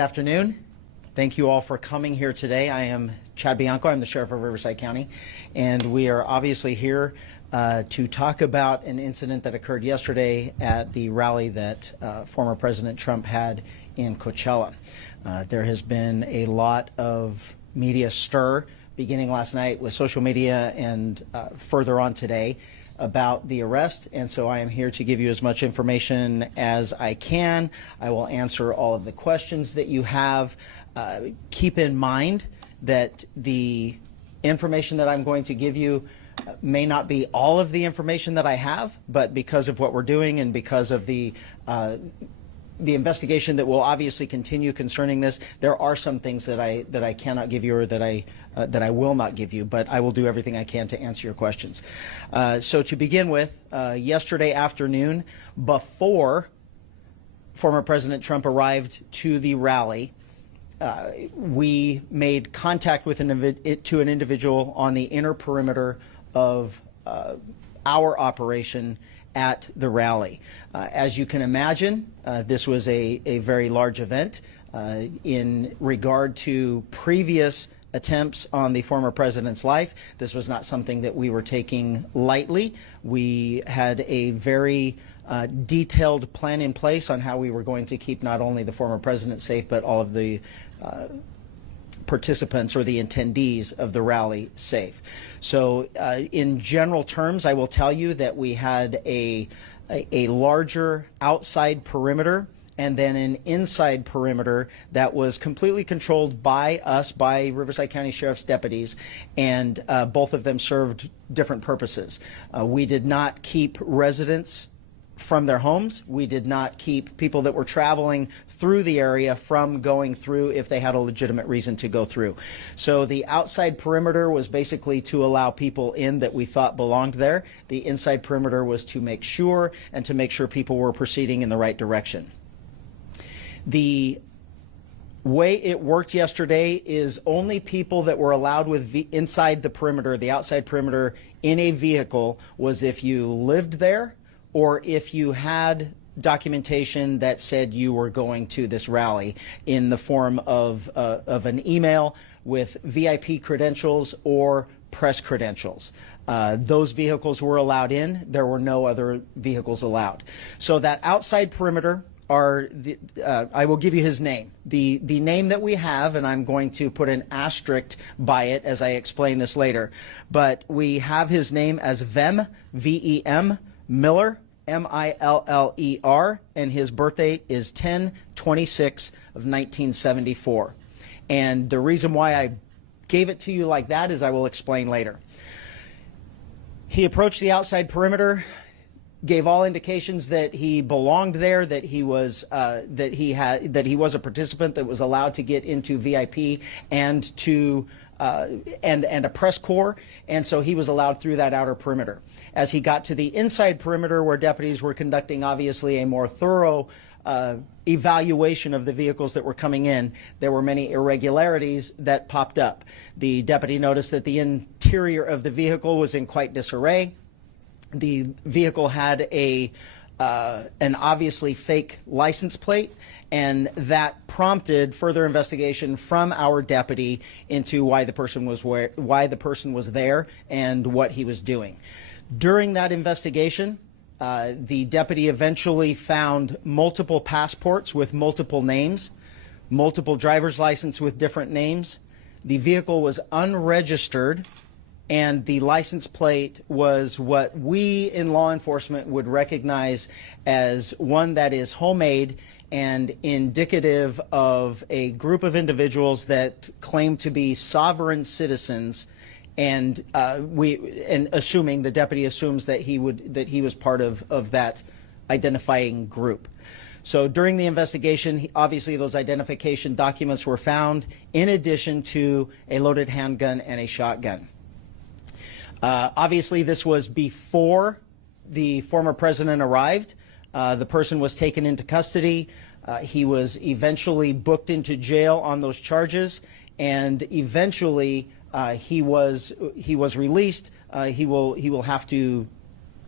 Afternoon. Thank you all for coming here today. I am Chad Bianco. I'm the Sheriff of Riverside County, and we are obviously here to talk about an incident that occurred yesterday at the rally that former President Trump had in Coachella. There has been a lot of media stir beginning last night with social media and further on today about the arrest, and so I am here to give you as much information as I can. I will answer all of the questions that you have. Keep in mind that the information that I'm going to give you may not be all of the information that I have, but because of what we're doing and because of the investigation that will obviously continue concerning this, there are some things that I cannot give you or that I will not give you, but I will do everything I can to answer your questions. So to begin with, yesterday afternoon, before former President Trump arrived to the rally, we made contact with an individual on the inner perimeter of our operation at the rally. As you can imagine, this was a very large event in regard to previous attempts on the former president's life. This was not something that we were taking lightly. We had a very detailed plan in place on how we were going to keep not only the former president safe, but all of the participants or the attendees of the rally safe. So in general terms, I will tell you that we had a larger outside perimeter and then an inside perimeter that was completely controlled by us, by Riverside County Sheriff's deputies, and both of them served different purposes. We did not keep residents from their homes. We did not keep people that were traveling through the area from going through if they had a legitimate reason to go through. So the outside perimeter was basically to allow people in that we thought belonged there. The inside perimeter was to make sure and to make sure people were proceeding in the right direction. The way it worked yesterday is only people that were allowed inside the perimeter, the outside perimeter, in a vehicle was if you lived there or if you had documentation that said you were going to this rally in the form of an email with VIP credentials or press credentials. Those vehicles were allowed in. There were no other vehicles allowed. So that outside perimeter I will give you his name. The name that we have, and I'm going to put an asterisk by it as I explain this later, but we have his name as Vem, V-E-M, Miller, M-I-L-L-E-R, and his birth date is 10/26 of 1974. And the reason why I gave it to you like that is I will explain later. He approached the outside perimeter, gave all indications that he belonged there, that he was a participant that was allowed to get into VIP and to and a press corps, and so he was allowed through that outer perimeter. As he got to the inside perimeter, where deputies were conducting obviously a more thorough evaluation of the vehicles that were coming in, there were many irregularities that popped up. The deputy noticed that the interior of the vehicle was in quite disarray. The vehicle had an obviously fake license plate, and that prompted further investigation from our deputy into why the person was there and what he was doing. During that investigation, the deputy eventually found multiple passports with multiple names, multiple driver's license with different names. The vehicle was unregistered, and the license plate was what we in law enforcement would recognize as one that is homemade and indicative of a group of individuals that claim to be sovereign citizens, and assuming the deputy assumes that he was part of that identifying group. So during the investigation, obviously those identification documents were found, in addition to a loaded handgun and a shotgun. Obviously, this was before the former president arrived. The person was taken into custody. He was eventually booked into jail on those charges, and eventually he was released. He will have to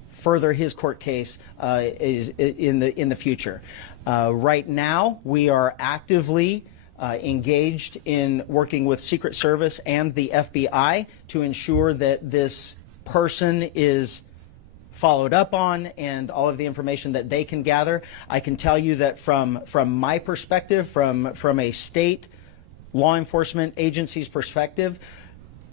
further his court case in the future. Right now, we are actively engaged in working with Secret Service and the FBI to ensure that this person is followed up on and all of the information that they can gather. I can tell you that from my perspective, from a state law enforcement agency's perspective,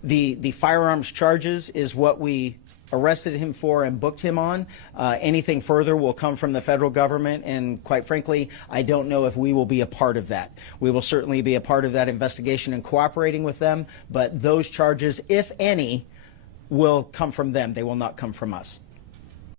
the firearms charges is what we arrested him for and booked him on. Anything further will come from the federal government, and quite frankly, I don't know if we will be a part of that. We will certainly be a part of that investigation and cooperating with them, but those charges, if any, will come from them. They will not come from us.